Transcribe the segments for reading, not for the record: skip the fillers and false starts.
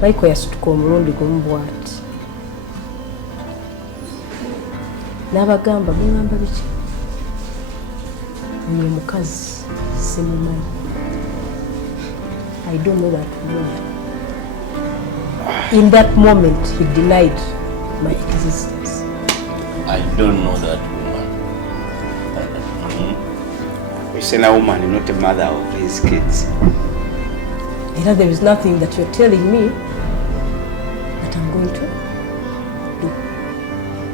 Michael yasituka omulundi gumu bw'ati n'abagamba mungamba biki ye mukazi simumanyi. I don't know that woman. In that moment he denied my existence. I don't know that woman. You say a woman, not a mother of his kids. You know, there is nothing that you're telling me that I'm going to do.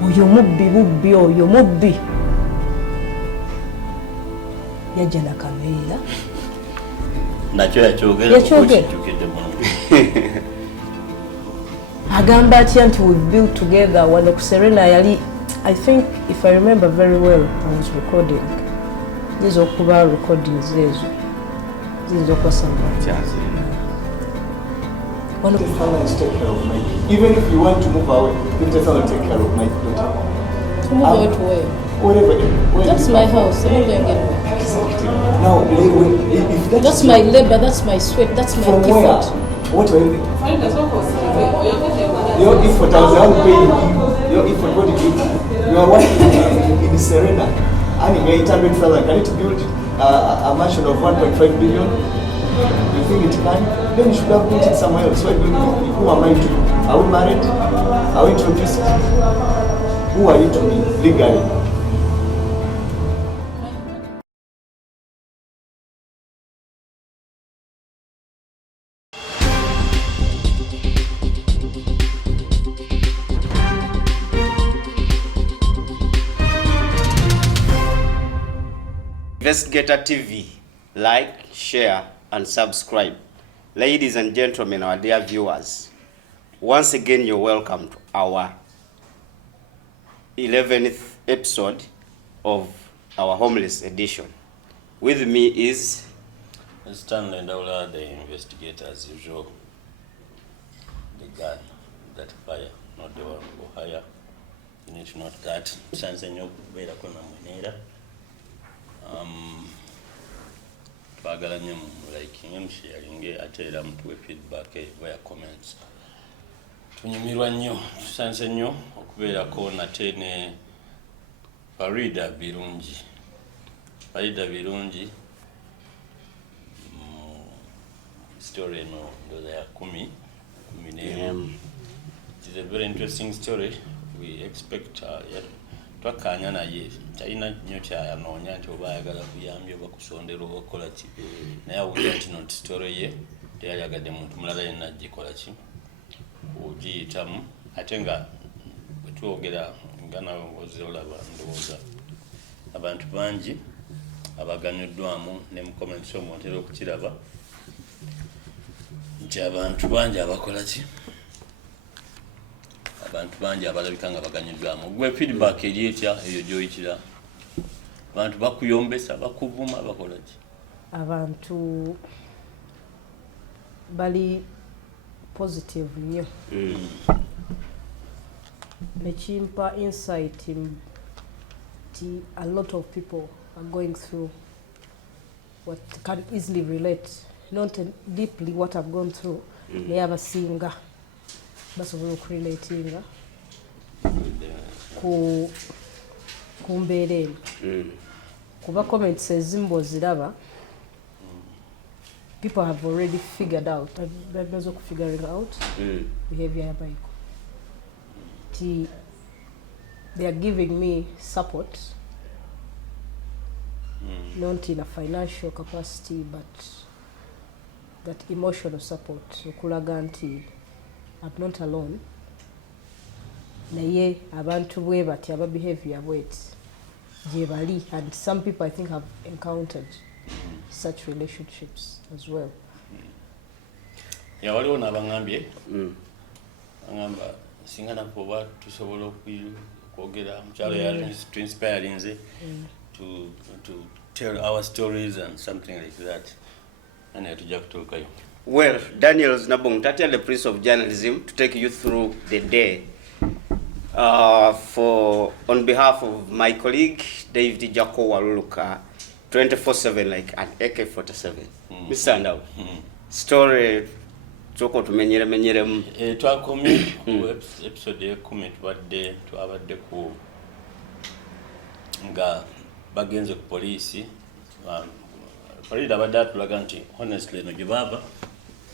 Oyo mubbi. Yajja na kaveera. Nakyo yakyogera. Agamba atya nti we built together wano ku Serena yali, I think if I remember very well, I was recording. These okuba recordings ezo. These okuba somebody. One of the families take care of Mike. Even if you want to move away, you just want to take care of Mike. To move away to where? Wherever. That's my house. I'm not going anywhere. Exactly. Now, if that's my labor, that's my sweat, that's my from effort. Where? What are you? Your effort, I was paying you. Your effort, what did you do? You are working in Serena. Earning 800 fellas. Can it build a mansion of 1.5 billion? You think it can? Then you should have built it somewhere else. Who am I to? Are we married? Are we introduced? Who are you to me legally? Investigator TV, like, share, and subscribe. Ladies and gentlemen, our dear viewers, once again you're welcome to our 11th episode of our Homeless Edition. With me is Stanley Ndawula, the investigator as usual. The gun, that fire, not the one who hire. You need to not that. Sansenyo bera kona mwenera. Bagala nnyo liking sharing ate era mutuwe feedback via comments. Tunyumirwa nnyo tusanze nnyo okubeerako nate ne Farida Birungi. Farida Birungi story eno ndoza ya 10 n'emu. It is a very interesting story. We expect twakanya naye talina nnyo kyayanoonya nti oba ayagala kuyambye oba kusondera oba kukola ki naye awulira nti no story ye teyayagadde muntu mulala yenna agikola ki ogiyitamu ate nga bwe twogera nga nawe olaba ndowooza abantu bangi abaganyuddwamu ne mu comments omwo ntera okukiraba nti abantu bangi abakola ki abantu bangi abalabika nga baganyuddwamu gwe feedback eri etya eyo gy'oyitira abantu bakuyombesa bakuvuma bakola ki abantu bali positive nnyo nekimpa insight nti a lot of people are going through what can easily relate not deeply what I've gone through naye abasinga basobola okurelatinga ku mbeera eno kuba comments ezimu bw'oziraba people have already figured out bamaze okufiguring out behavior ya Michael ti they are giving me support not in a financial capacity but that emotional support okulaga nti I'm not alone. Naye abantu bwe bati aba behavior bwet je bali and some people I think have encountered such relationships as well. Ya waliwo n'abangambye angamba singa napoba tusobola okwogera mukyalo ya to inspire nze to tell our stories and something like that. And tujja kutuukayo. Well, Daniel Nabong, the Prince of Journalism, to take you through the day. On behalf of my colleague, David Jako Waluluka, 24/7 like an AK-47. Mr. Ndau, story Choko tumenyeremu. Twakomye ku episode 10 twabadde ku nga bagenze ku police. Farida badde atulaga nti honestly no gibaba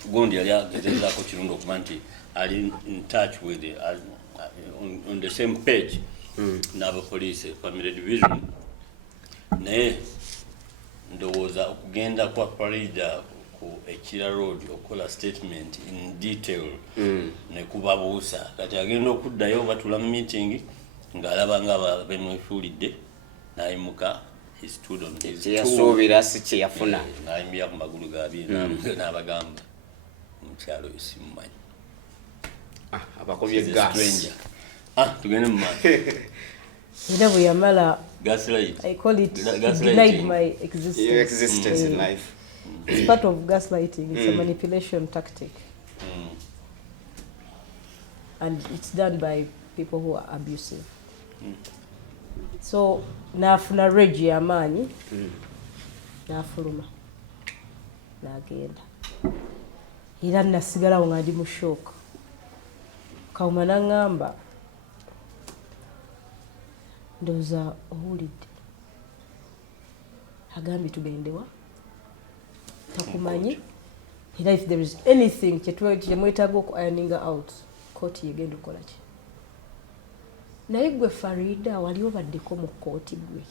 gundi yali agezezaako Kirunda okuba nti ali in touch with on the same page n'aba police family division naye ndowooza okugenda kwa Farida ku Ekira Road okola statement in detail ne kubabuusa kati agenda okuddayo batula mu meeting ng'alaba nga bemwefuulidde n'ayimuka he stood on his yasuubira si kye yafuna n'ayimira ku magulu gabi n'abagamba omukyalo simumanyi abakobye gas tugende mu maaso era bwe yamala gaslight. I call it denied my existence. Your existence in life. It's part of gaslighting. It's a manipulation tactic. And it's done by people who are abusive. So, nafuna regi amaanyi, nafuluma, nagenda. Era nasigalawo nga ndi mu shock. Kawuma n'angamba, ndowooza owulidde. Agambye tugendewa. Takumanyi. Era if there is anything kyemwetaaga oku-ironinga out, kooti yegenda okukola ki? Naye gwe Farida wali obaddeko mu kooti gwe.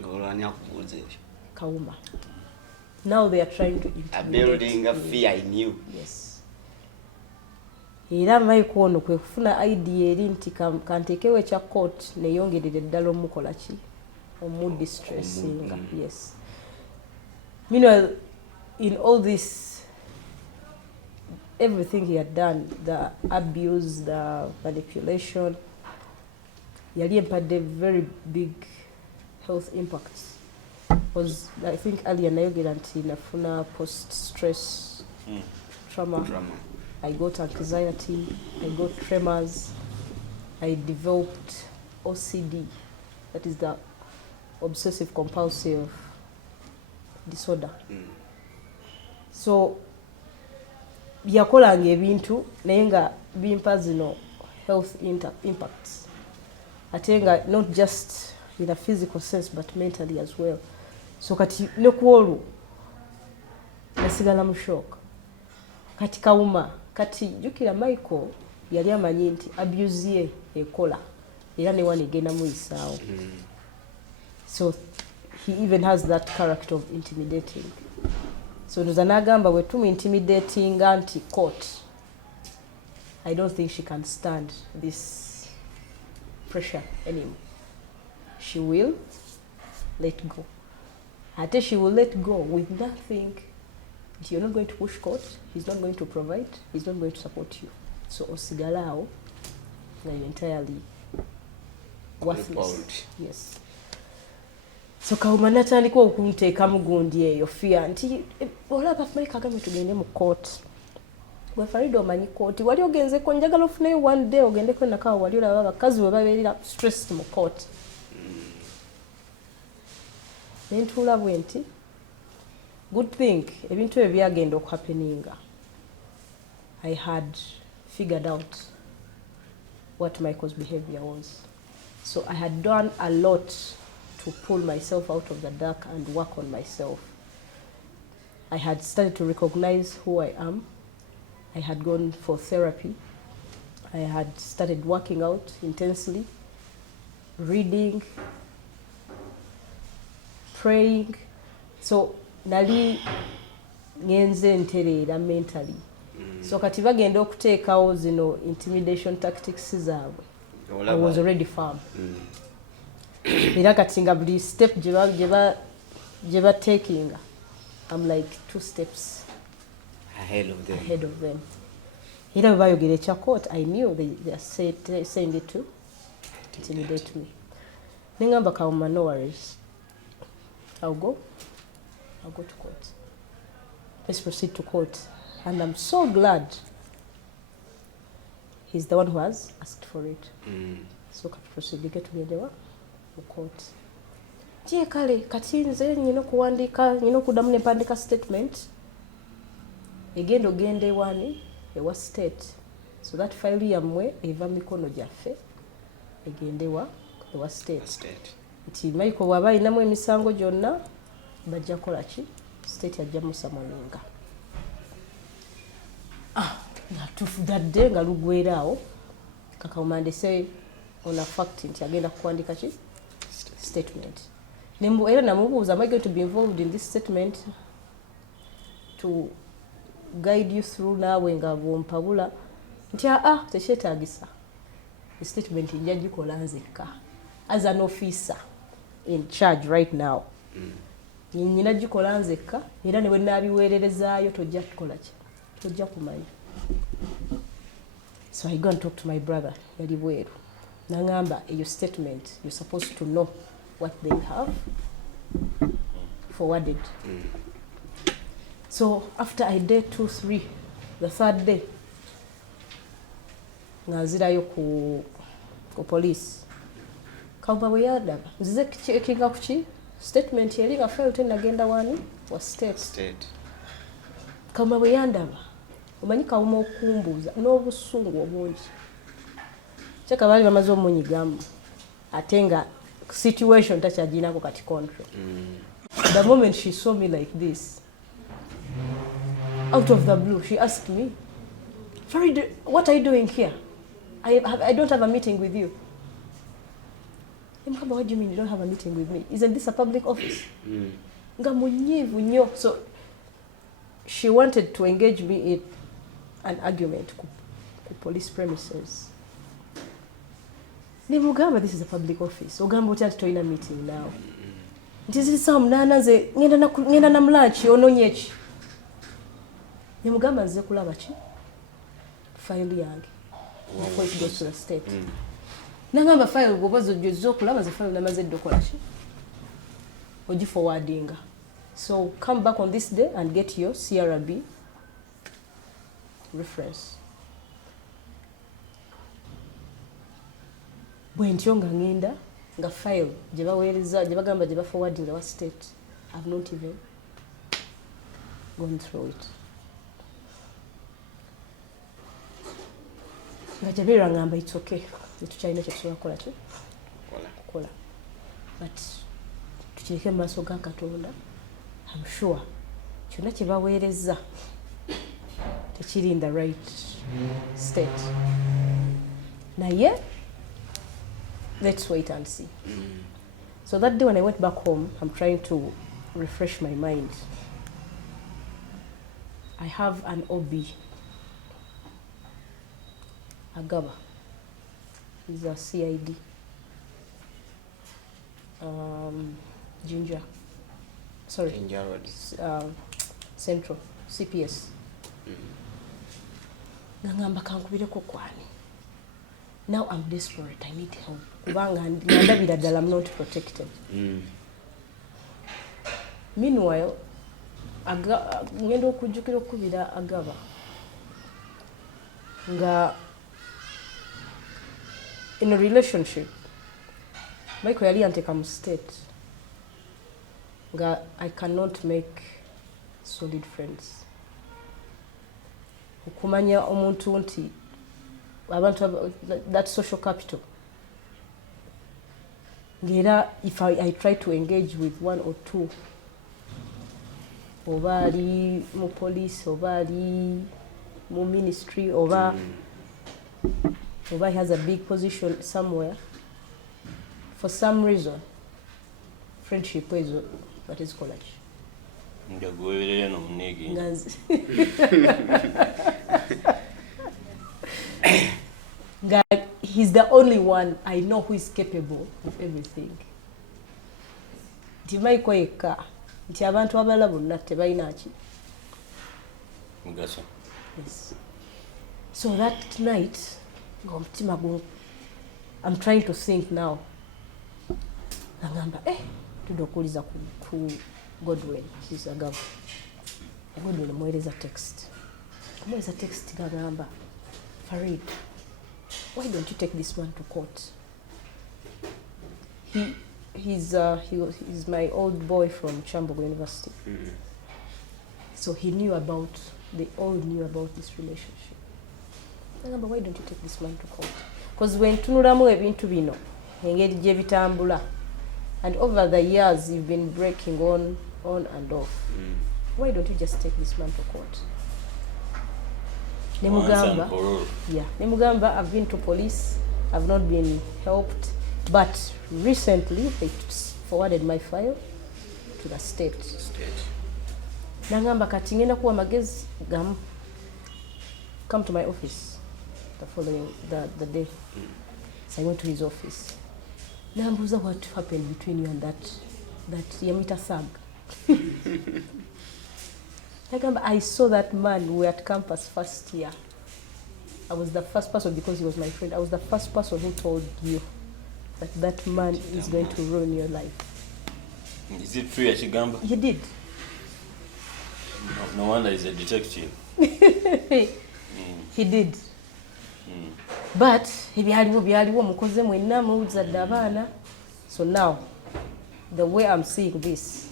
Ng'olwani akubuuza ekyo. Kawuma. Now they are trying to intimidate. Building a fear in you. Yes. Era Mike ono kwe kufuna idea eri nti kantekewe kya court neyongerere ddala omukola ki? Distressing. Yes. Meanwhile, in all this, everything he had done, the abuse, the manipulation, yali empadde very big health impacts. Because I think earlier nayogera nti nafuna post-stress trauma. I got anxiety, I got tremors, I developed OCD, that is the obsessive compulsive disorder. So yakolanga ebintu naye nga bimpa zino health impacts. Ate nga not just in a physical sense but mentally as well. So kati ne kuolwo nasigala mu shock. Kati Kawuma, kati jukira Michael yali amanyi nti abuse ye ekola era ne wani egenda muyisaawo. So he even has that character of intimidating. So ndoza nagamba bwe tumu intimidating anti court, I don't think she can stand this pressure anymore. She will let go. Ate she will let go with nothing. You're not going to push court, he's not going to provide, he's not going to support you. So osigalao, you're entirely worthless. Yes. So Kawuma natandika okunteeka mu gundi eyo fear nti olaba Mike agambye tugende mu court. Gwe Farida omanyi court wali ogenzeko njagala ofuneyo one day ogendeko nakawa wali olaba abakazi we babeerera stress mu court. Nentuula bwe nti good thing ebintu ebyo byagenda okuhappeninga. I had figured out what Michael's behavior was. So I had done a lot to pull myself out of the dark and work on myself. I had started to recognize who I am. I had gone for therapy. I had started working out intensely, reading, praying. So nali ngenze ntereera mentally. So kati bagenda okuteekawo zino intimidation tactics zaabwe. I was already firm. Era kati nga buli step jeba taking, I'm like 2 steps ahead of them. Era bwe bayogera ekya court, I knew they are saying it to intimidate me. Nengamba Kawuma, no worries. I'll go to court. Let's proceed to court. And I'm so glad he's the one who has asked for it. So kati proceed tugendewa mu court. Tie kale kati nze nyina okuwandiika, nyina okuddamu ne mpandika statement. egenda ogenda ewani ewa state so that file yammwe eva mikono gyaffe egende ewa state nti Michael bw'aba alinamu emisango gyonna bajja kukola ki state ajja musamoninga natuufu that day nga lugweraawo kakamandese on a fact nti agenda kukwandika ki statement era namubuuza am I going to be involved in this statement to guide you through naawe nga bwompabula nti tekyetaagisa statement nja gikola nzekka as an officer in charge right now nina gikola nzekka era ne bwe naabiweererezaayo tojja kukola ki tojja kumanya so I go and talk to my brother yali bweru nangamba eyo statement you're supposed to know what they have forwarded so after I did 2-3 the third day ngazirayo ku police kamba bwe yadaba nzize kinga kuki statement yali nga file tenagenda wani wa state kamba bwe yandaba omanyi kawuma okumbuuza n'obusungu obungi kyeka baali bamaze omunyigamu ate nga situation takyaginako kati control the moment she saw me like this out of the blue she asked me Farida, what are you doing here? I don't have a meeting with you. What do you mean you don't have a meeting with me? Isn't this a public office? So she wanted to engage me in an argument ku police premises. Nimugamba, this is a public office. Ogamba otya toina meeting now. Ntizi some nana nze ngenda na mlanchi ononyechi. Nimugamba nze kulaba ki? File yange. Before it goes to the state. Nangamba file bwobazo jozo kulaba ze file namaze dokola ki? Oji forwardinga. So come back on this day and get your CRB reference. Bwentyo nga ngenda nga file gye baweereza gye bagamba gye baforwardinga wa state. I've not even gone through it. Nga Jabira ngamba it's okay. Tukyalina kye tusobola kukola ki? Kukola. But tukireke mu maaso ga Katonda. I'm sure kyonna kye baweereza tekiri in the right state. Naye let's wait and see. So that day when I went back home, I'm trying to refresh my mind. I have an OB, Agaba. He's a CID. Ginger. Sorry. Ginger Road. Central. CPS. Nangamba kankubireko kwani. Now I'm desperate. I need help. Kubanga ndabira ddala I'm not protected. Meanwhile, ngenda okujjukira okubira Agaba nga in a relationship Michael yali anteka mu state nga I cannot make solid friends. Okumanya omuntu nti abantu that social capital. Ngera if I try to engage with one or two, oba ali mu police, oba ali mu ministry, oba he has a big position somewhere, for some reason, friendship is what is college. God, he's the only one I know who is capable of everything. Timaiko eka, nti abantu abala bonna tebalina ki. Yes. So that night, I'm trying to think now. Nangamba, tudokuliza ku Godwin, he's a governor. Godwin mweleza text. Mweleza text gagamba, Farid, why don't you take this one to court? He's my old boy from Chambogo University. So they all knew about this relationship. Nagamba, why don't you take this man to court? Because when tunulamu ebintu bino, engeri gye bitambula, and over the years you've been breaking on and off. Why don't you just take this man to court? Nemugamba, I've been to police, I've not been helped, but recently they forwarded my file to the state. Nangamba kati ngenda kuwa magezi gamu. Come to my office the following the day. So I went to his office. Nambuza, what happened between you and that Yamita Sag? I saw that man. We were at campus first year. I was the first person, because he was my friend. I was the first person who told you that man is going to ruin your life. Is it true, Achigamba? He did. No wonder he's a detective. He did. But byaliwo mukoze mwenna muzadde abaana. So now, the way I'm seeing this,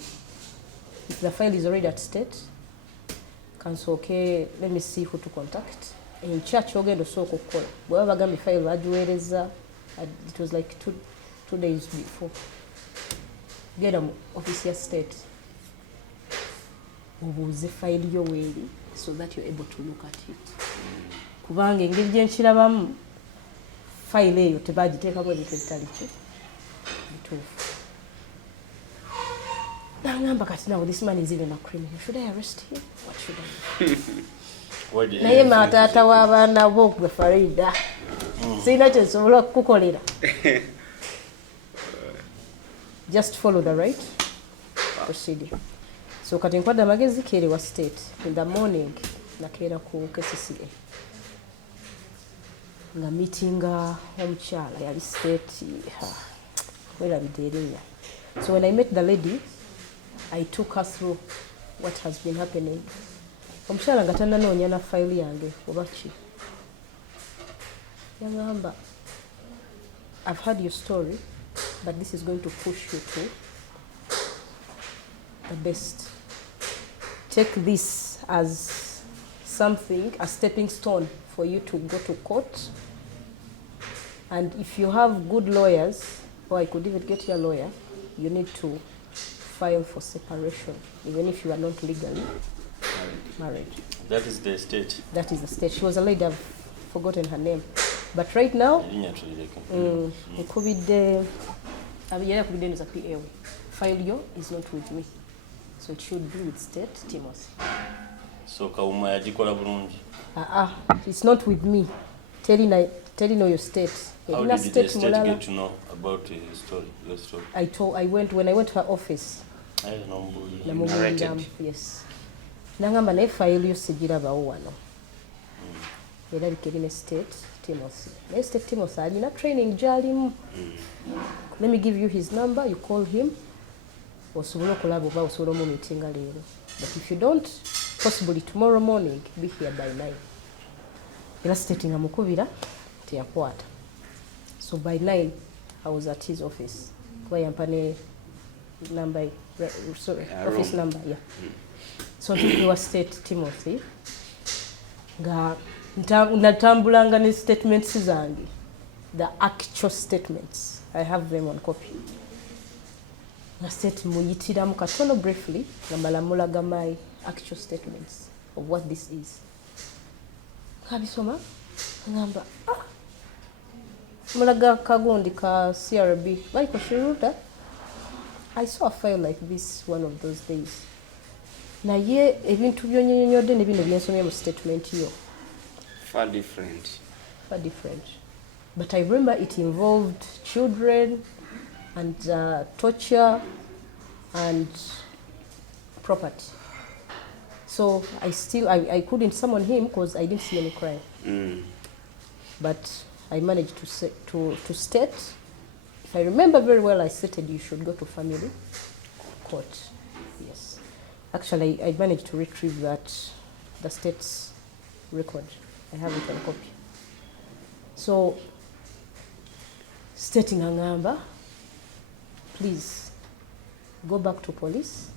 if the file is already at state, council, okay, let me see who to contact. In church, ogenda osooka okukola. Bwe bagamba file bagiweereza, it was like two days before. Genda mu office ya state. Obuuze file yo weeri, so that you're able to look at it. Kubanga engeri gye nkirabamu, file eyo tebagiteekamu ebintu ebitali bituufu. Nangamba kati now this man is even a criminal. Should I arrest him? What should I do? Naye maataata w'abaana bo gwe Farida. Sina kye nsobola okukukolera. Just follow the right procedure. So kati nkwadde amagezi keerewa state. In the morning, nakeera ku KCCA. Nga meetinga omukyala yali state. Werabidde erinnya. So when I met the lady, I took her through what has been happening. Omukyala nga tannanoonya na file yange oba ki. Yangamba, I've heard your story, but this is going to push you to the best. Take this as something, a stepping stone for you to go to court. And if you have good lawyers, or I could even get your lawyer, you need to file for separation, even if you are not legally married. That is the state. That is the state. She was a lady, I've forgotten her name. But right now, nkubidde nza PA. File yo is not with me. So it should be with state Timothy. So Kauma yagikola bulungi. It's not with me. Telling your state. How did the state get to know about his story, your story? When I went to her office. Narrated. Yes. Nangamba naye file yo sigirabawo wano. Era likirine state Timothy. Naye state Timothy alina training gy'alimu. Let me give you his number, you call him. Osobola okulaba oba osobola omumitinga leero. But if you don't, possibly tomorrow morning, be here by 9. Era state nga mukubira teyakwata. So by 9, I was at his office. Kuba yampa ne number, sorry, office number, yeah. So he was state Timothy. Nga natambulanga ne statements zange. The actual statements. I have them on copy. Nga state muyitiramu katono briefly nga malamulaga my actual statements of what this is. Kabisoma ngamba mulaga kagundi ka CRB like Kirunda. I saw a file like this one of those days. Naye ebintu byonyonyodde ne bino byensomye mu statement yo. Far different. But I remember it involved children and torture and property. So I couldn't summon him because I didn't see any crime. But I managed to state. If I remember very well, I stated you should go to family court. Yes. Actually, I managed to retrieve the state's record. I have it on copy. So, stating a number, please go back to police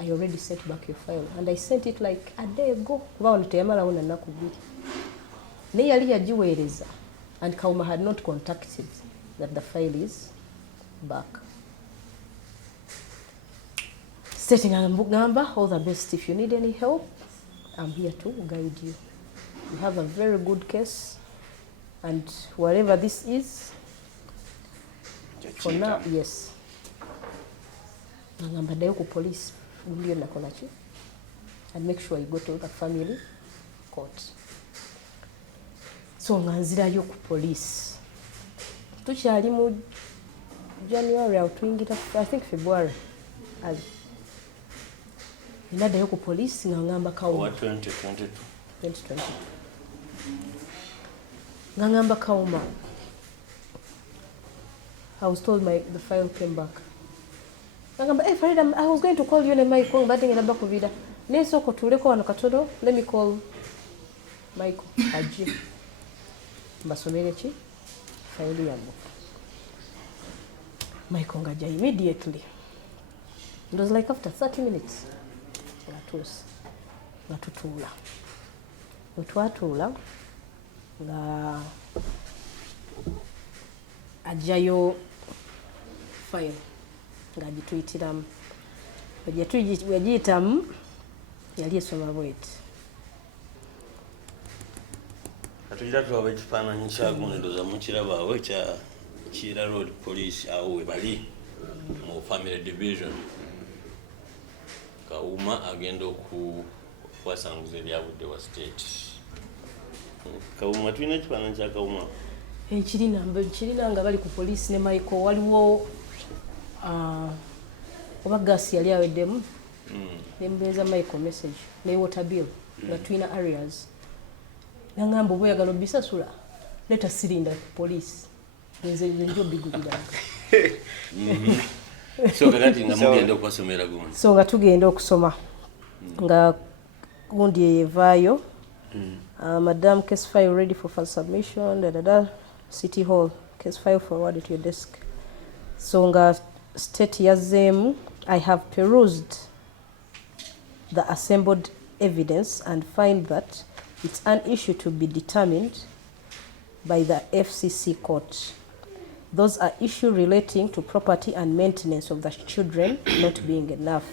I already sent back your file. And I sent it like a day ago. And Kauma had not contacted that the file is back. Stating a book number, all the best. If you need any help, I'm here to guide you. You have a very good case, and whatever this is, for now, yes. Ngamba dayo ku police ndio nakola chi, and make sure you go to the family court. So nganzirayo ku police. Tukyali mu January outwingira, I think February. Nadayo ku police ngamba Kauma 2022. Ngamba Kauma. I was told the file came back. Ngamba, hey Farida, I was going to call you and Michael, but then ngamba kuvida. Neso ko tuleko wano katodo, let me call Michael aje. Mbasomere chi file yangu. Michael ngaja immediately. It was like after 30 minutes. Natutula. Utwatula nga ajayo file nga gituyitiramu. Wegiyitamu yali esoma bweti. Atujja tulaba ekifaananyi kyagundoza mu kirabaawe kya Kira Road Police awo we bali mu Family Division. Kauma agenda okuwasanguza ebyabudde wa state. Kauma tulina ekifaananyi kya Kauma. Ekirina nga bali ku police ne Michael waliwo oba gas yali aweddemu. Nembeeza Michael message ne water bill nga tulina areas. Nangamba oba oyagala obisasula leta sirinda ku police. Njo bigubira. So kakati nga mugenda okusomera gundi. So nga tugenda okusoma nga gundi yevaayo. Madam, case file ready for submission. City Hall, case file forwarded to your desk. So nga state yazemu, I have perused the assembled evidence and find that it's an issue to be determined by the FCC court. Those are issues relating to property and maintenance of the children not being enough.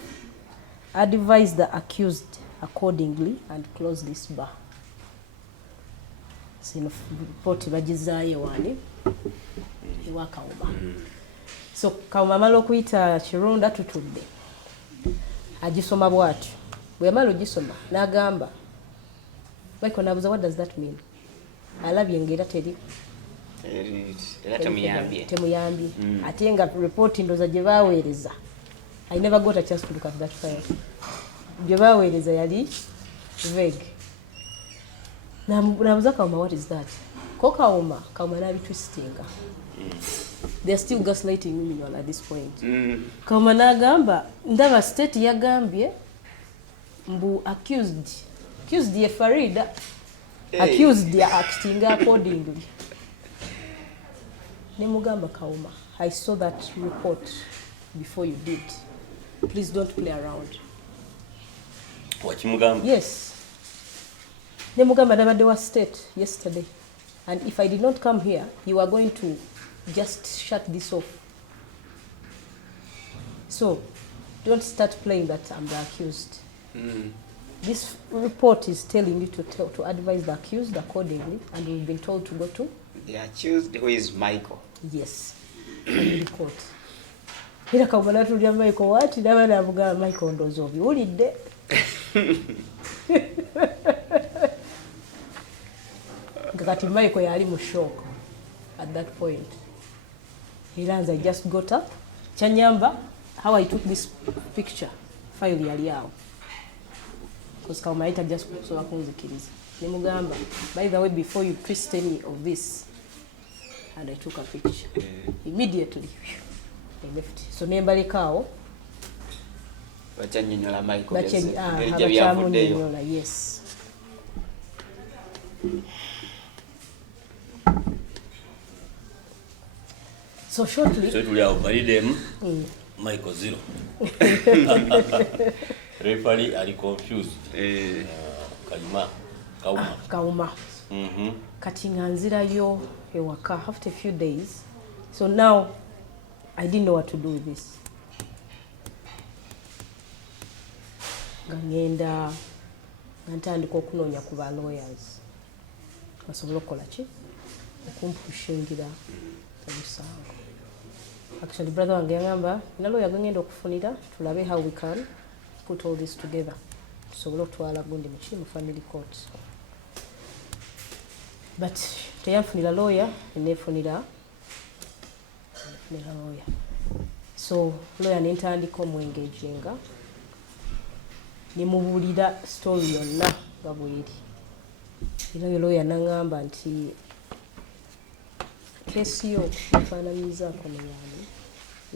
Advise the accused accordingly and close this bar. Sino report bagizaayo wani ewa Kauma. So Kauma malo kuyita Kirunda tutudde. Agisoma bwatyo. Bwe malo gisoma n'agamba. Michael nabuza, what does that mean? Alabye ngera teri. Era temuyambye. Ate nga report ndoza gye baaweereza. I never got a chance to look at that file. Gye baaweereza yali vague. Nabuza Kauma, what is that? Ko Kauma nabi twistinga. They are still gaslighting me at this point. Kauma nagamba ndaba state yagambye mbu accused ye Farida. Accused ya acting accordingly. Nemugamba Kauma, I saw that report before you did. Please don't play around. Wachimugamba? Yes. Nemugamba nabadde wa state yesterday. And if I did not come here, you are going to just shut this off. So, don't start playing that I'm the accused. This report is telling you to advise the accused accordingly, and we've been told to go to the accused, who is Michael. Yes, family court. Ila Kauma natulya Michael wati n'abaana avuga Michael ndowooza obiwulidde. Kati Michael yali mu shock at that point. As I just got up. Chanyamba, how I took this picture, file yali awo. Because Kauma ita just so akunzikiriza. Nemugamba, by the way, before you twist any of this, and I took a picture. Immediately, I left. So nembalekaawo. Bachannyonnyola Michael. Bachannyonnyola, yes. So shortly. So tuli awo balidemu. Michael zero. Referee ali confused. Kauma. Kati nga nzirayo ewaka after a few days. So now I didn't know what to do with this. Ngenda ntandika okunoonya ku ba lawyers. Basobola okukola ki? Okumpushingira omusango. Actually, brother wange yangamba, na lawyer ngenda okufunira, tulabe how we can put all this together. Tusobola okutwala gundi mu family court. But teyanfunira lawyer, nefunira lawyer. So lawyer nentandika omuengaginga. Nimubuulira story yonna nga bweri. Era lawyer nangamba nti kesi yo efaananyizaako muyaani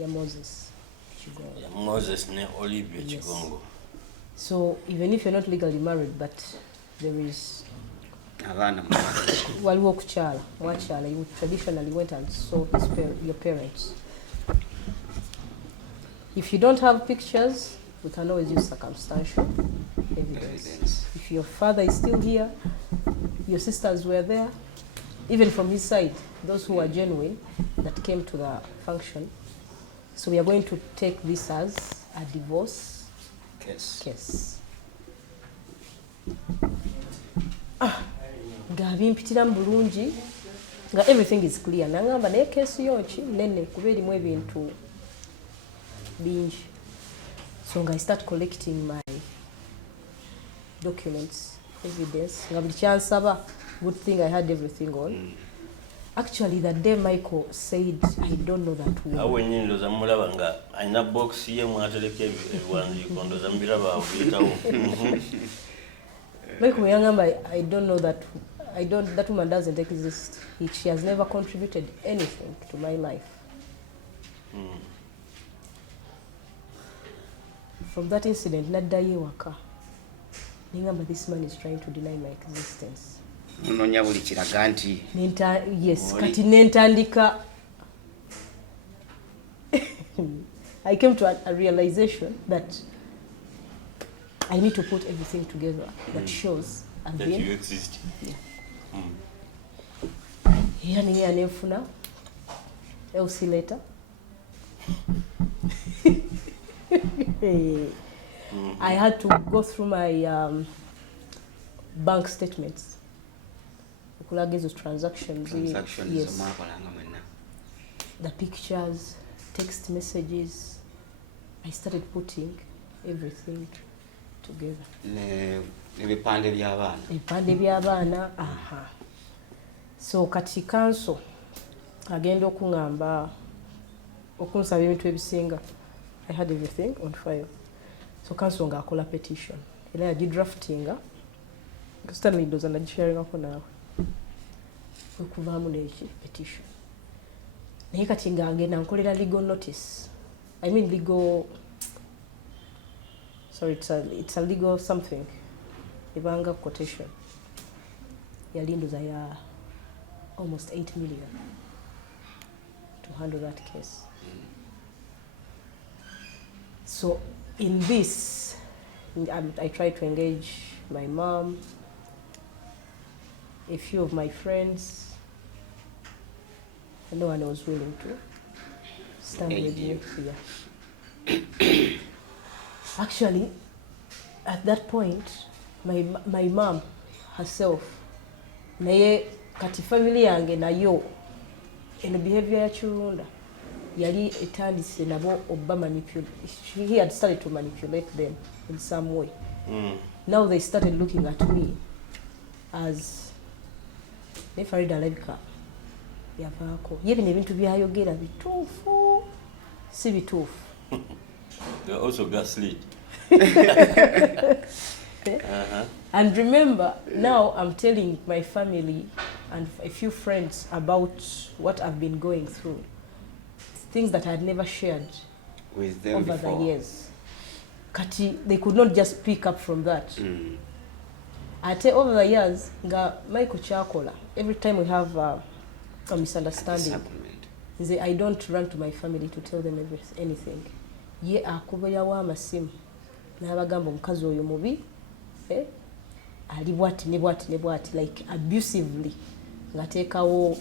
ya Moses Kigongo. Ya Moses ne Olivia Kigongo. So even if you're not legally married, but there is waliwo okukyala wakyala, you traditionally went and saw your parents. If you don't have pictures, we can always use circumstantial evidence. If your father is still here, your sisters were there, even from his side, those who are genuine that came to the function. So we are going to take this as a divorce case. Nga bimpitira mu bulungi nga everything is clear. Nangamba naye case yonki nene kuba erimu ebintu bingi. So I start collecting my documents, evidence. Nga buli kyansaba, good thing I had everything on. Actually, that day Michael said, I don't know that woman. Awe nyindo za mulaba nga aina box ye mwateleke ebiwandiiko ndoza mbiraba abiyitawo. Michael yangamba, I don't know that. That woman doesn't exist. She has never contributed anything to my life. From that incident, naddayo ewaka. Ningamba, this man is trying to deny my existence. Nonya buli kiraga nti. Yes, kati nentandika. I came to a realization that I need to put everything together that shows that you exist. Here ni anefuna. LC letter. I had to go through my bank statements. Those transactions. Yes. The pictures, text messages. I started putting everything together. Ebipande by'abaana. Aha. So kati council agenda okungamba okunsaba ebintu ebisinga. I had everything on file. So council ngaakola petition. Era yagidraftinga. Stanley doza nagisharingako naawe. Okuvaamu n'eki petition. Naye kati ngagenda nkolera legal notice. I mean legal. Sorry, it's a legal something. Ibanga quotation. Yalindoza ya almost 8 million to handle that case. So in this, I tried to engage my mom, a few of my friends, and no one was willing to stand with me here. Actually, at that point, my mom herself, naye kati family yange nayo eno behavior ya Kirunda yali etandise nabo oba manipulate. He had started to manipulate them in some way. Now they started looking at me as ne Farida alabika yavaako yebino ebintu byayogera bituufu si bituufu. They also gaslit. And remember, now I'm telling my family and a few friends about what I've been going through. Things that I had never shared with them over before. the years. Kati, they could not just pick up from that. I tell over the years, Michael Chakola, every time we have a misunderstanding, I don't run to my family to tell them anything. ye akubirawo amasimu n'abagamba omukazi oyo mubi ali bwati ne bwati ne bwati like abusively ngateekawo.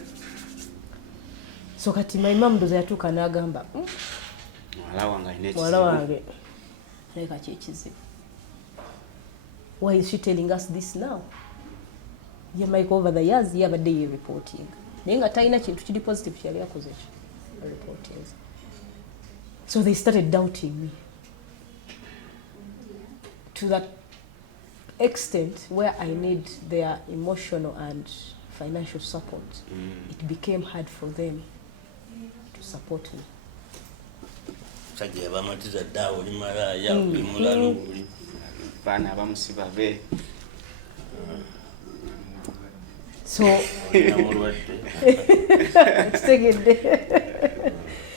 So kati my mom ndoza yatuuka n'agamba mwala wange leka kyekizibu. Why is she telling us this now? Ye Mike over the years yabadde ye reporting naye nga talina kintu kiri positive kyali akoze reporting. So they started doubting me to that extent where I need their emotional and financial support. It became hard for them to support me. So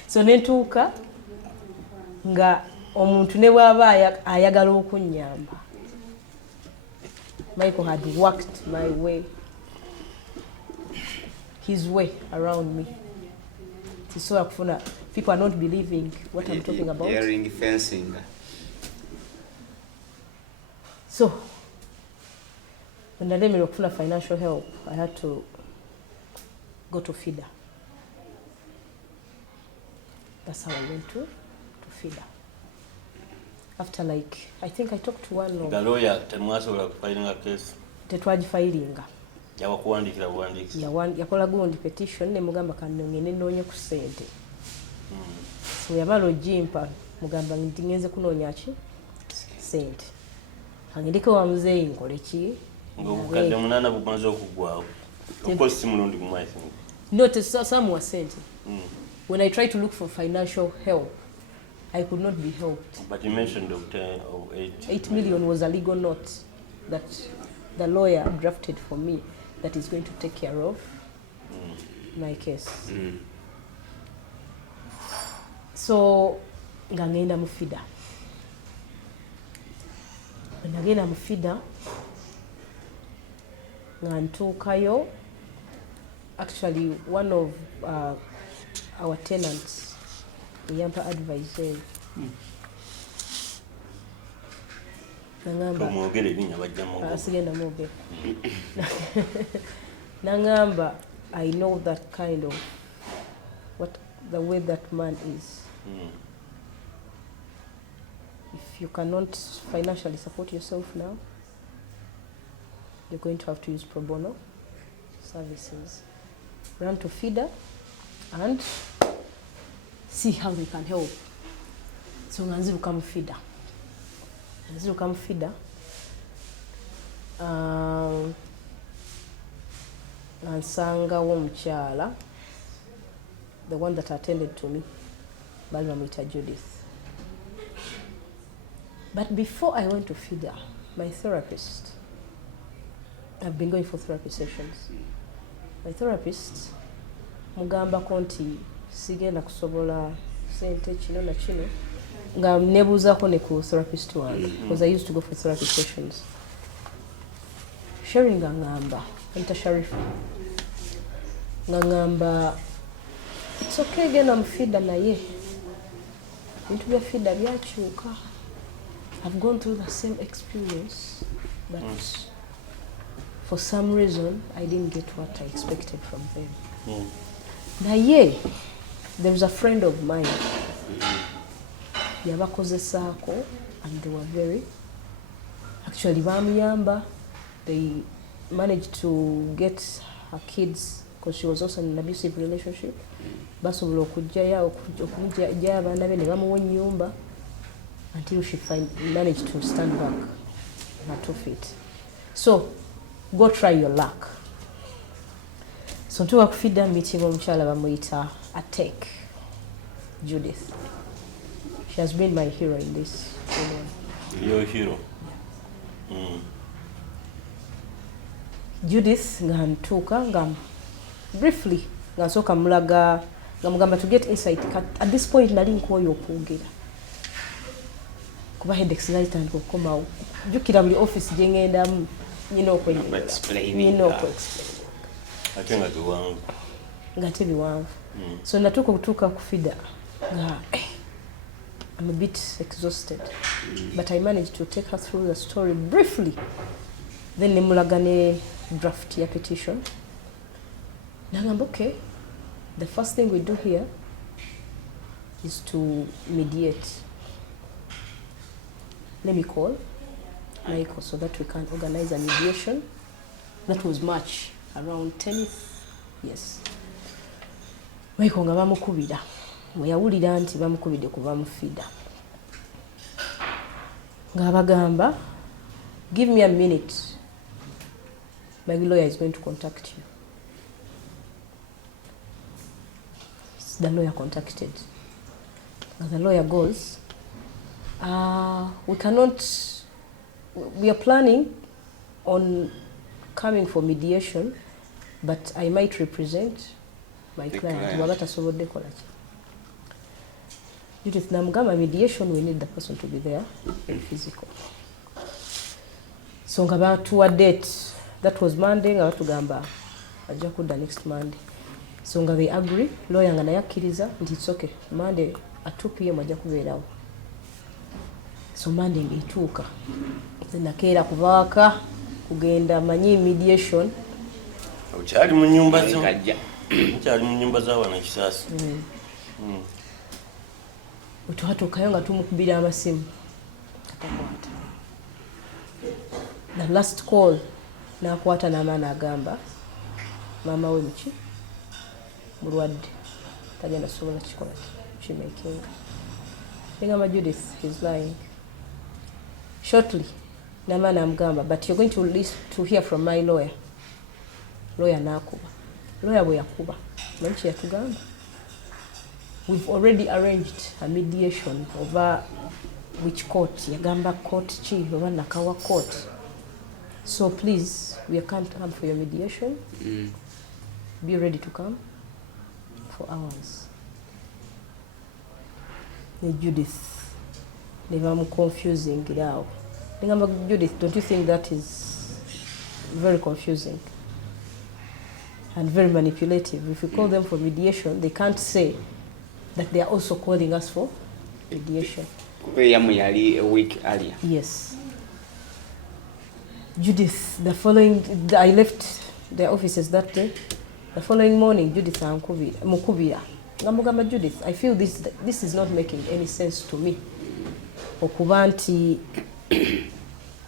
so nentuuka nga omuntu ne bw'aba ayagala okunnyamba. Michael had worked my way, his way around me. So people are not believing what I'm talking about. Hearing fencing. So when I didn't look for financial help, I had to go to FIDA. That's how I went to FIDA. After like, I think I talked to one of the lawyer, filing a case. Tetwagifilinga. Yawakuwandikira buwandiikisi. Yakola gundi petition ne mugamba kanongene nonye ku ssente. So yamala ojimpa mugamba ngenze kunoonya ki ssente. Angindike wa muzeeyi nkole ki? Ng'obukadde 8 bumaze okugwawo. Okosi si mulundi gumu I think. No, some were sent. When I tried to look for financial help, I could not be helped. But you mentioned of 8. 8 million was a legal note that the lawyer drafted for me that is going to take care of my case. So, ngangenda mu FIDA. When ngagenda mu FIDA, ngantuukayo, actually one of our tenants, yampa advisor. Nangamba Nangamba, I know that kind of the way that man is. If you cannot financially support yourself now, you're going to have to use pro bono services. Run to FIDA and see how they can help. So nganziru come FIDA. Nganziru come FIDA. Nansanga w'omukyala, the one that attended to me, bali bamuyita Judith. But before I went to FIDA, my therapist, I've been going for therapy sessions. My therapist, mugamba konti sigenda kusobola sente kino na kino, nga nebuuzako ne ku therapist wange, because I used to go for therapy sessions. Sharing ngamba, anta Sharifa, ngamba, it's okay genda mu FIDA naye. Bintu bya FIDA byakyuka. I've gone through the same experience, but for some reason, I didn't get what I expected from them. Naye, there was a friend of mine, yabakozesaako, and they were very, actually, bamuyamba, they managed to get her kids, because she was also in an abusive relationship, basobola okujjayo abaana be ne bamuwa ennyumba, until she managed to stand back on her 2 feet. So, go try your luck. So, ntuuka ku FIDA meeting omukyala bamuyita Atek, Judith. She has been my hero in this. Your hero? Judith nga ntuuka nga briefly nga nsooka mulaga nga mugamba to get insight. At this point nali nkooye okwogera. Kuba headaches zitandika okukomawo. Jjukira buli office gye ngendamu nyina okwennyina. Ate nga biwanvu. Nga te biwanvu. So natuuka okutuuka ku FIDA nga I'm a bit exhausted. But I managed to take her through the story briefly. Then nemulagane draft ya petition. Nangamba, okay, the first thing we do here is to mediate. Let me call Michael so that we can organize a mediation. That was March, around 10th. Yes. Michael nga bamukubira. Mweyawulira nti bamukubide kuba mufida. Nga bagamba, give me a minute. My lawyer is going to contact you. The lawyer contacted. And the lawyer goes, we are planning on coming for mediation, but I might represent my client. Judith namugamba mediation, we need the person to be there in physical. So nga batuwa date, that was Monday, nga batugamba ajja kudda next Monday. So nga they agree, lawyer nga naye akkiriza nti it's okay, Monday at 2 p.m. ajja kubeerawo. So Monday ng'etuuka, nakeera kubaaka kugenda manyi mediation. Ukyali mu nnyumba zo, ukyali mu nnyumba z'abaana Kisaasi. Twatuukayo nga tumukubira amasimu katakwata. The last call n'akwata n'amaana agamba maama we muki mulwadde tagenda sobola kikola kimakinga. Ngamba Judith, he's lying. Shortly n'amaana amugamba, but you're going to hear from my lawyer. Lawyer n'akuba. Lawyer bwe yakuba manyi kye yatugamba, we've already arranged a mediation over which court. Yagamba court chi over Nakawa court. So please, we can't come for your mediation. Be ready to come for hours. Judith, I'm confusing now. Judith, don't you think that is very confusing and very manipulative? If we call them for mediation, they can't say that they are also calling us for mediation. A week earlier. Yes. Judith, I left the offices that day. The following morning, Judith Mukubira. Ngamugamba Judith, I feel this is not making any sense to me. Okubanti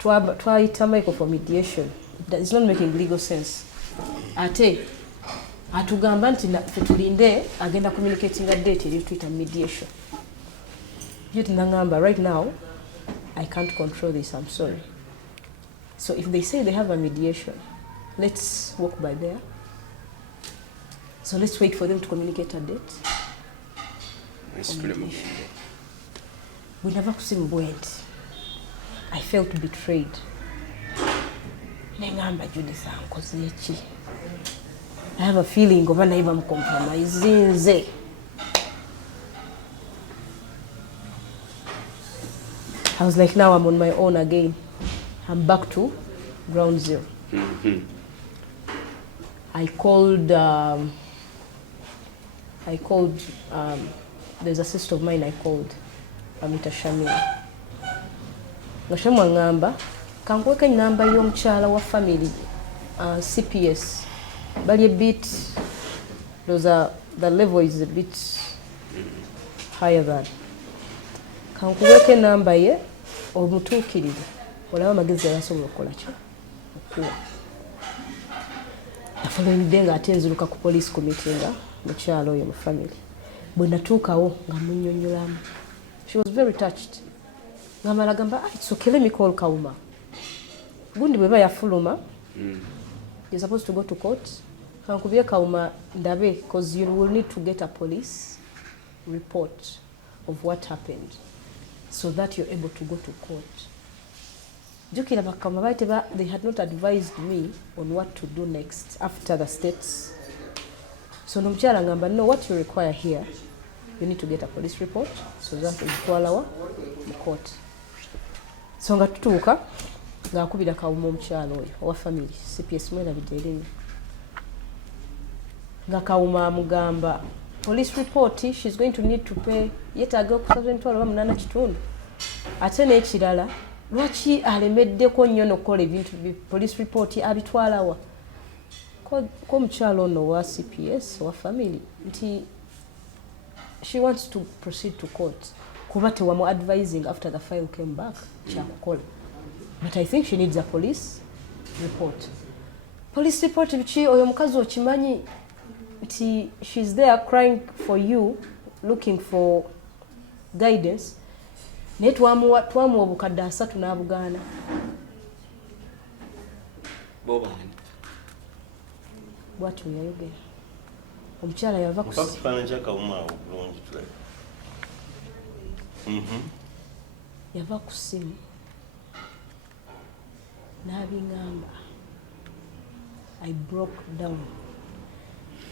twaita Michael for mediation. It's not making legal sense. Ate atugamba nti tulinde agenda communicating a date eri tuita mediation. Judith nangamba, right now I can't control this, I'm sorry. So if they say they have a mediation, let's walk by there. So let's wait for them to communicate a date. We never could went. I felt betrayed. Nengamba Judith ankozechi. I have a feeling of an compromising. I was like, now I'm on my own again. I'm back to ground zero. I called, there's a sister of mine I called, Amita Shamila. Ngashamwa ngamba, kankweka namba y'omukyala wa family, CPS. Bali a bit, the level is a bit higher than. Kankweka namba ye, omutuukiriza. Olaba amagezi yasobola okukola ki? Okuwa. The following day ng'ate nziruka ku police committee nga mukyalo oyo mu family. Bwe natuukawo nga munnyonnyolamu. She was very touched. Ngamala gamba, it's okay, let me call Kauma. Gundi bweba yafuluma, you're supposed to go to court. Kankubye Kauma ndabe, because you will need to get a police report of what happened so that you're able to go to court. Jukira bakama baite they had not advised me on what to do next after the states. So nomukyala ngamba, no, what you require here, you need to get a police report so that you twalawa the court. So nga tutuuka nga akubira Kauma omukyala oyo owa family CPS mwena biderinyo. Nga Kauma amugamba, police report, she's going to need to pay yetaaga okusaba emitwalo 8 ate n'ekirala lwaki alemeddeko nnyo n'okukola ebintu police report abitwalawa ko omukyalo ono wa CPS wa family nti she wants to proceed to court kuba tewamu advising after the file came back kyakukola. But I think she needs a police report. Police report biki oyo mukazi okimanyi nti she's there crying for you looking for guidance naye twamuwa obukadde 3 n'abugaana. Bobani. Bwatyo yayogera omukyala yava ku yava ku simu n'abingamba. I broke down.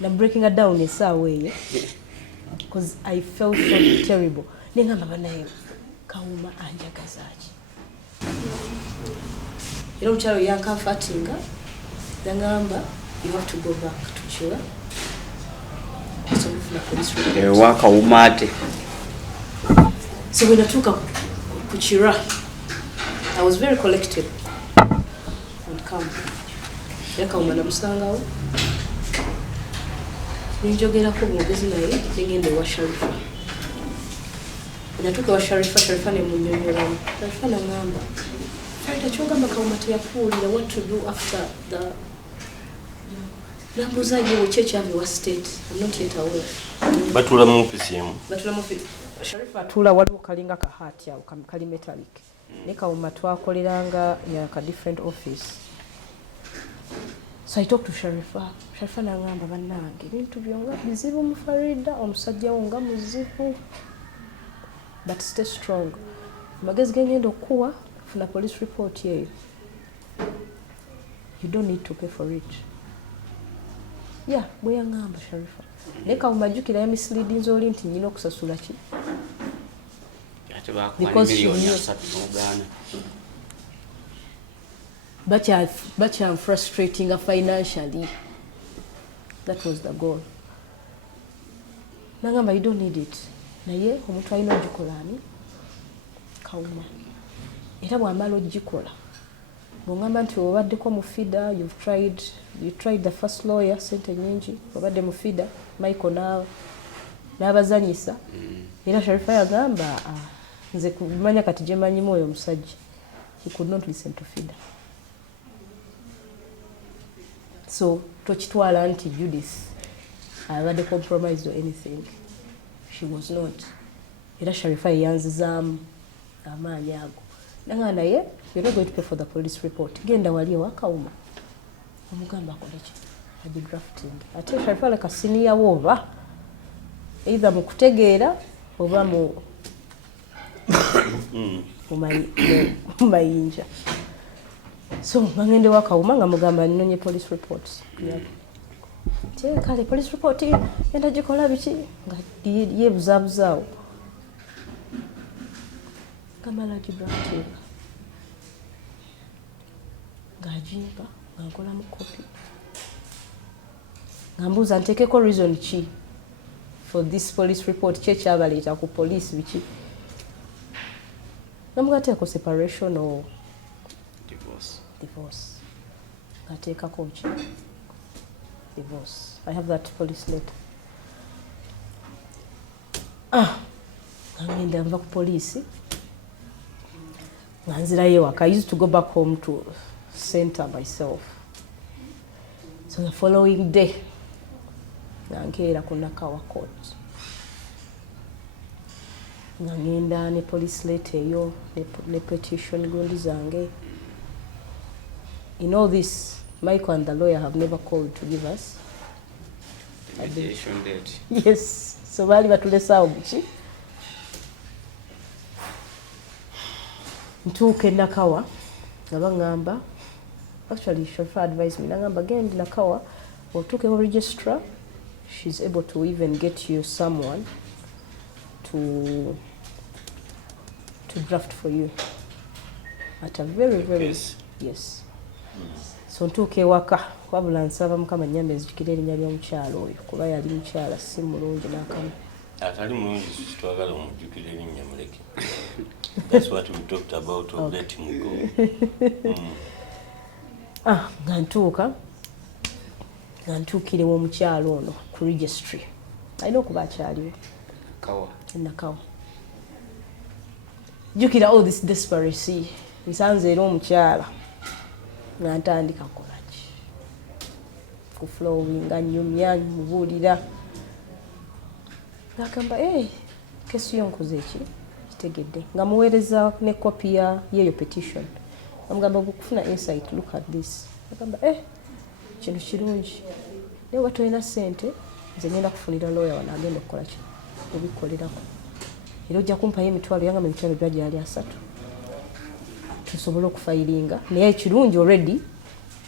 I'm breaking her down esaawa eyo because I felt so terrible. Nengamba banaye Kawuma anjagazaaki. Era omukyala yankamfatinga nangamba you have to go back to Chira. Ewa Kawuma ate. So when I took up to Chira, I was very collected and calm. Kawuma namusangawo ninjogerako mwogezi naye ningende wa Sharifa. Natuka wa Sharifa ne munyonyolamu. Sharifa nangamba Farida kyongamba Kawuma teyakuwulira what to do after the nambuza ye chechavi wa state. I'm not yet aware. Batula mu office yemu. Sharifa atula waliwo kalinga ka hat ya kali metallic. Ne Kawuma twakoleranga ya ka different office. So I talked to Sharifa. Sharifa nangamba bannange bintu byonga bizibu mu Farida omusajja wonga muzibu. But stay strong. Magezi gengendo okuwa funa police report yeyo. You don't need to pay for it. Yeah, bwe yangamba Sharifa. Leka umajukira ya misleading zoli nti nyina okusasula ki. Because she knew. But I'm frustrating her financially. That was the goal. Nangamba you don't need it. Naye omuntu alina ogikolani Kawuma. Era bw'amala ogikola. Bw'ongamba nti obaddeko mu FIDA, you tried the first lawyer, sente nyingi, obadde mu FIDA, Michael n'abazanyisa. Era Sharifa yagamba, nze kumanya kati gye manyimu oyo omusajja. He could not listen to FIDA. So, tokitwala nti Judith abadde compromised or anything. She was not. Era Sharifa yanzizaamu amaanyi ago. Nanga naye, you're not going to pay for the police report. Genda wali wa Kawuma. Omugamba akoleki. I'll be drafting. Ate Sharifa like a senior woba. Either mu kutegeera oba mu mayinja. So, ngende wa Kawuma nga mugamba ninonye police reports. Kale police report enda gikola biki nga ye buzabuzaawo. Kamala Gibraltar. Ngajimba ngakola mu copy. Ngambuza ntekeko reason ki for this police report kyekyabaleta ku police biki. Namugateeko separation or divorce. Ngateekako ki divorce. I have that police letter. Ngenda nva ku police. Nganzirayo waka. I used to go back home to center myself. So the following day, ngankeera ku Nakawa court. Ngenda ne police letter eyo ne petition gundi zange. In all this, Michael and the lawyer have never called to give us a mediation date. Yes. So bali batulesaawo buki. Ntuuke Nakawa ngamba actually Sharifa advised me nangamba genda Nakawa otuuke ho registrar. She's able to even get you someone to draft for you at a very yes. So ntuuka ewaka wabula nsaba Mukama nnyambe nzijukire erinnya ly'omukyala oyo kuba yali mukyala si mulungi n'akamu. Atali mulungi twagala omujjukire erinnya muleke. That's what we talked about of letting go. Nga ntuukire w'omukyala ono ku registry. Alina okuba akyaliwo. Nakawa. Jjukira all this desperation. Nsanze era omukyala nga ntandika kolaki. Ku flowinga nnyumya mubuulira. Ng'agamba kesi yo nkoze eki kitegedde. Nga muweereza ne kopi yeeyo petition. Amugamba okufuna insight, look at this. Agamba kino kirungi. Naye waba tolina ssente nze ngenda kufunira lawyer wano agenda okukola ki obikolerako. Era ojja kumpayo emitwalo yangamba emitwalo gyali 3 tusobole okufayiringa. Naye ekirungi already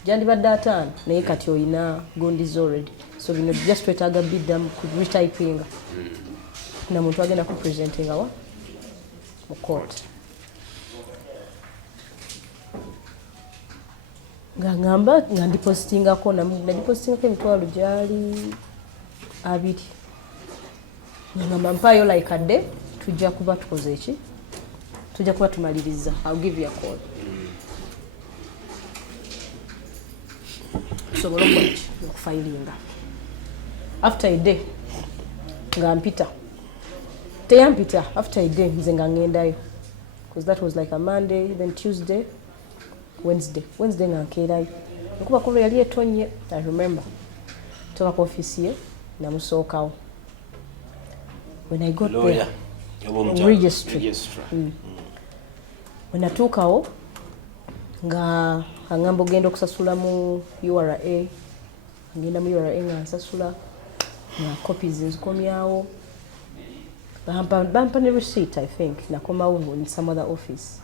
gyandibadde 5 naye kati olina gondizo already. So bino just twetaaga bidda ku retypinga na muntu agenda ku presentinga wa mu court. Ngamba nga ndipositingako nadipositingako emitwalo gyali 2. Ngamba mpayo like a day tujja kuba tukoze eki tujja kuba tumaliriza. I'll give you a call. Sobola okufayiringa. After a day nga mpita teyampita after a day nze nga ngendayo because that was like a Monday, then Tuesday, Wednesday nga nkeerayo okuba kuba yali etonye. I remember toka ku office ye namusookawo. When I got there registry. When natuukawo nga angamba ogenda okusasula mu URA, ngenda mu URA nga nsasula nga copies nzikomyawo. Bampa ne receipt, I think. Nakomawo in some other office.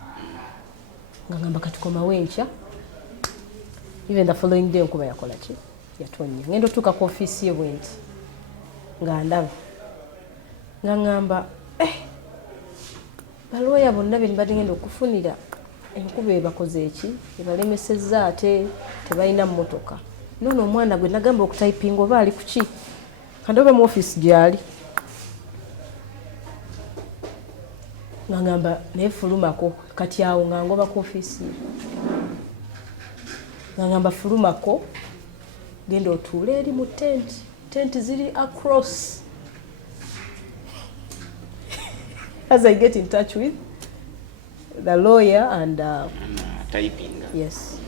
Nga ngamba katukomawo enkya. Even the following day nkuba yakola ki yatonye. Ngenda otuuka ku office ye bwenti nga ndaba nga ngamba balooya bonna be mbadde ngenda okufunira enkuba ebakoze eki ebalemesezza ate tebalina mmotoka. Noono omwana gwe nagamba okutayipinga oba ali ku ki kandobe mu office gyali. Nga ngamba naye fulumako kati awo nga ngoba ku office nga ngamba fulumako genda otuule eri mu tent ziri across. As I get in touch with the lawyer and typing. Yes.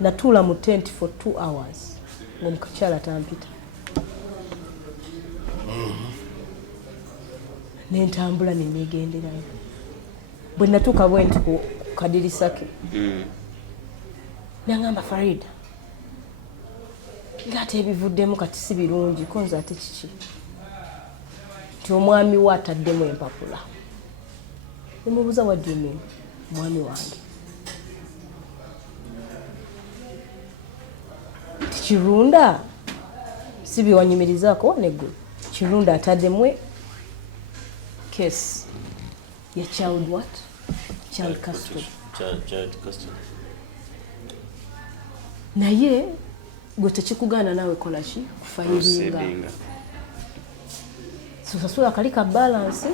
Natula mu tent for 2 hours. Ngomukyala tampita. Nentambula nenegenderayo. Bwe natuuka bwenti ku kadirisa ke. Nangamba Farida. Ngate ebivuddemu kati si birungi konza ate kiki. Omwami we ataddemu empapula. Nemubuuza what do you mean? Mwami wange. Kirunda si biwanyumirizaako waneggulu. Kirunda ataddemu case ya child what? Child custody. Child custody. Naye gwe tekikugaana naawe kola ki kufayiringa. Sasula kali ka balance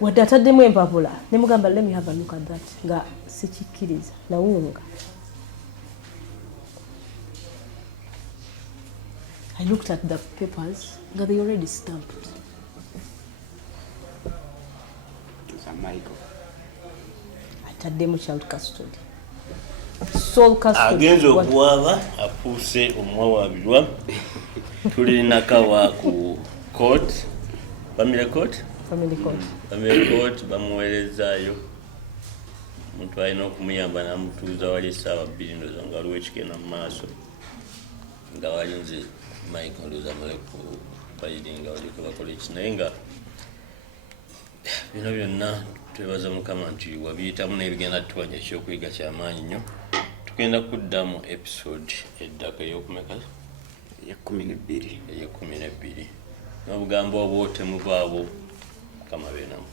wadde ataddemu empapula nemugamba let me have a look at that nga sikikkiriza nawunga. I looked at the papers nga they already stamped. Ataddemu child custody. Sole custody. Agenza okuwaaba apuuse omuwawaabirwa tulinakawa ku court, family court, bamuweerezaayo omuntu alina okumuyamba namutuuza wali essaawa 2 ndoza nga waliwo ekigenda mu maaso nga walinze Mike ndoza mule ku fayiringa waliko bakola eki naye nga bino byonna twebaza Mukama nti wabiyitamu n'ebigenda tuwanya ekyokuyiga kyamaanyi nnyo. Tugenda kuddamu episode eddaka ey'okumeka eya12 n'obugambo obwo temuvaawo Mukama benamu.